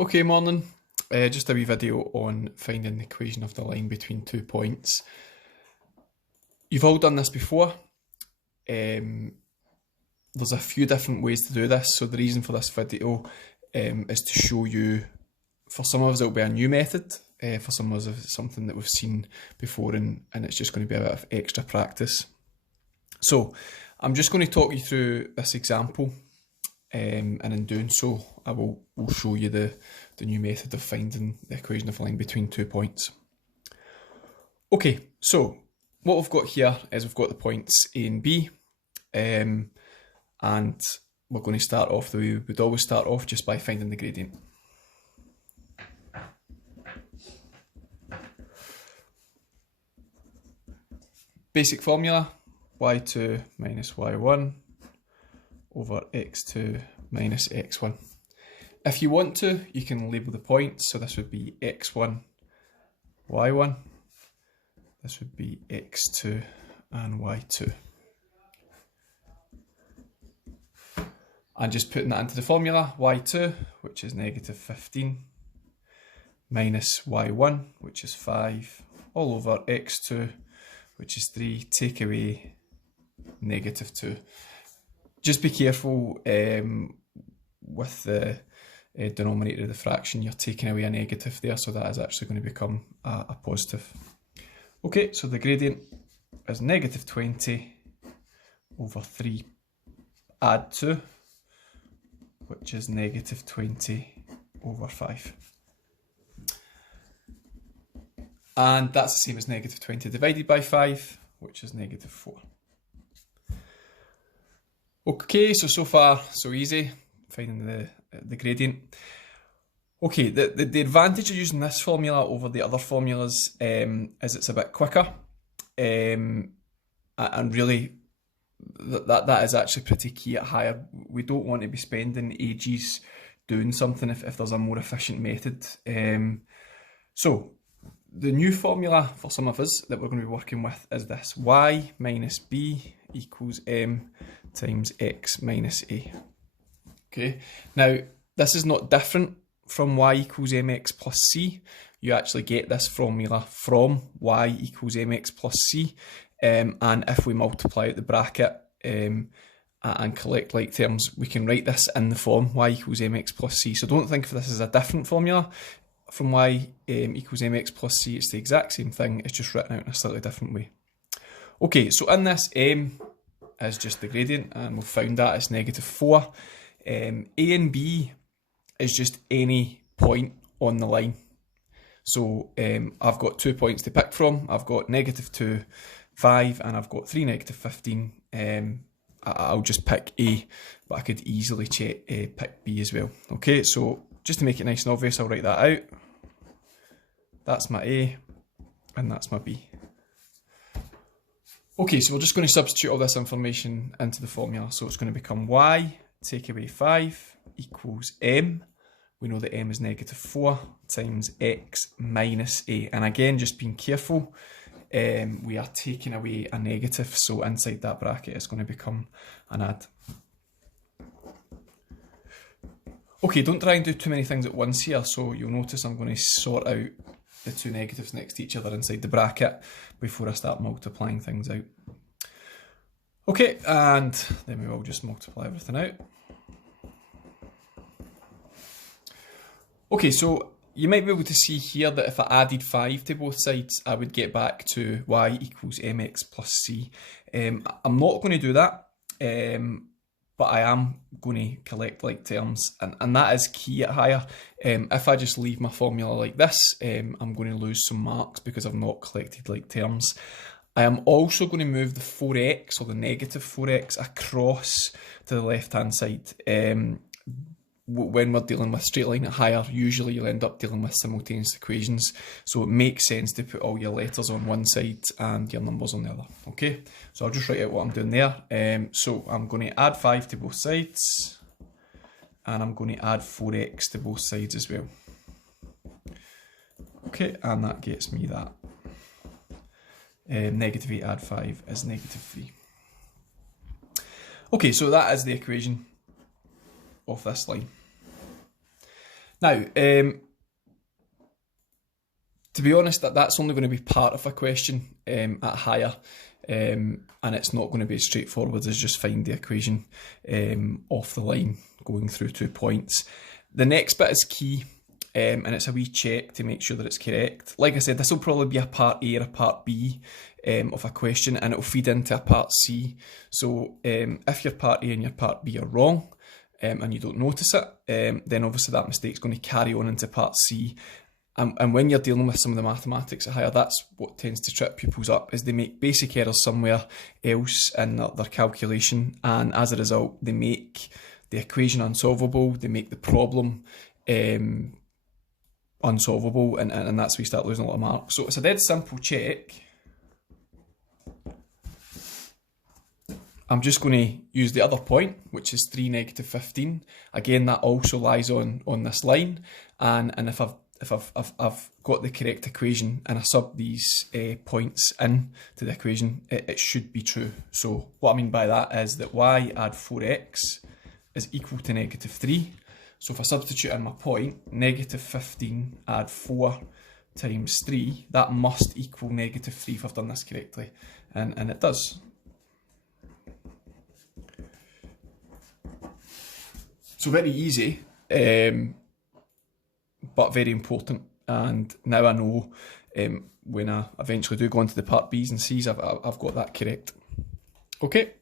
Okay, morning. Just a wee video on finding the equation of the line between 2 points. You've all done this before. There's a few different ways to do this, so the reason for this video is to show you, for some of us it'll be a new method, for some of us it's something that we've seen before and it's just going to be a bit of extra practice. So I'm just going to talk you through this example, and in doing so I will show you the new method of finding the equation of a line between 2 points. Okay, so what we've got here is we've got the points A and B, and we're going to start off the way we would always start off, just by finding the gradient. Basic formula, y2 minus y1 over x2 minus x1. If you want to, you can label the points, so this would be x1, y1, this would be x2 and y2. And just putting that into the formula, y2, which is negative 15, minus y1, which is 5, all over x2, which is 3, take away negative 2. Just be careful with the denominator of the fraction, you're taking away a negative there, so that is actually going to become a positive. Okay, so the gradient is negative 20 over 3 add 2, which is negative 20 over 5. And that's the same as negative 20 divided by 5, which is negative 4. Okay, so far so easy, finding the gradient. Okay, the advantage of using this formula over the other formulas is it's a bit quicker, and really that is actually pretty key at higher. We don't want to be spending ages doing something if there's a more efficient method. So the new formula for some of us that we're going to be working with is this: y minus b equals m times x minus a. Okay, now this is not different from y equals mx plus c. You actually get this formula from y equals mx plus c, and if we multiply out the bracket and collect like terms, we can write this in the form y equals mx plus c. So don't think of this as a different formula from y equals mx plus c. It's the exact same thing, it's just written out in a slightly different way. Okay, so in this, m is just the gradient, and we've found that it's negative 4. A and b is just any point on the line. So I've got 2 points to pick from. I've got negative 2, 5, and I've got 3, negative 15. I'll just pick A, but I could easily pick B as well. Okay, so just to make it nice and obvious, I'll write that out. That's my A, and that's my B. Okay, so we're just going to substitute all this information into the formula. So it's going to become y, take away 5, equals m. We know that m is negative 4 times x minus a. And again, just being careful, we are taking away a negative, so inside that bracket it's going to become an add. Okay, don't try and do too many things at once here, so you'll notice I'm going to sort out the two negatives next to each other inside the bracket before I start multiplying things out. Okay, and then we will just multiply everything out. Okay, so you might be able to see here that if I added 5 to both sides, I would get back to y equals mx plus c. I'm not going to do that, but I am going to collect like terms, and that is key at higher. If I just leave my formula like this, I'm going to lose some marks because I've not collected like terms. I am also going to move the 4x, or the negative 4x, across to the left hand side. When we're dealing with straight line at higher, usually you'll end up dealing with simultaneous equations, so it makes sense to put all your letters on one side and your numbers on the other. Okay, so I'll just write out what I'm doing there. So I'm going to add 5 to both sides, and I'm going to add 4x to both sides as well. Okay, and that gets me that. Negative 8 add 5 is negative 3. Okay, so that is the equation of this line. Now, to be honest, that's only going to be part of a question at higher, and it's not going to be as straightforward as just find the equation off the line going through 2 points. The next bit is key, and it's a wee check to make sure that it's correct. Like I said, this will probably be a part A or a part B of a question, and it will feed into a part C. So if your part A and your part B are wrong, and you don't notice it, then obviously that mistake's going to carry on into part C. And when you're dealing with some of the mathematics at higher, that's what tends to trip pupils up, is they make basic errors somewhere else in their calculation, and as a result, they make the equation unsolvable, they make the problem unsolvable, and that's where you start losing a lot of marks. So it's a dead simple check. I'm just going to use the other point, which is 3 negative 15. Again, that also lies on this line, and if I've got the correct equation and I sub these points in to the equation, it should be true. So what I mean by that is that y add 4x is equal to negative 3. So if I substitute in my point, negative 15 add 4 times 3, that must equal negative 3 if I've done this correctly. And it does. So very easy, but very important. And now I know when I eventually do go into the part B's and C's, I've got that correct. Okay.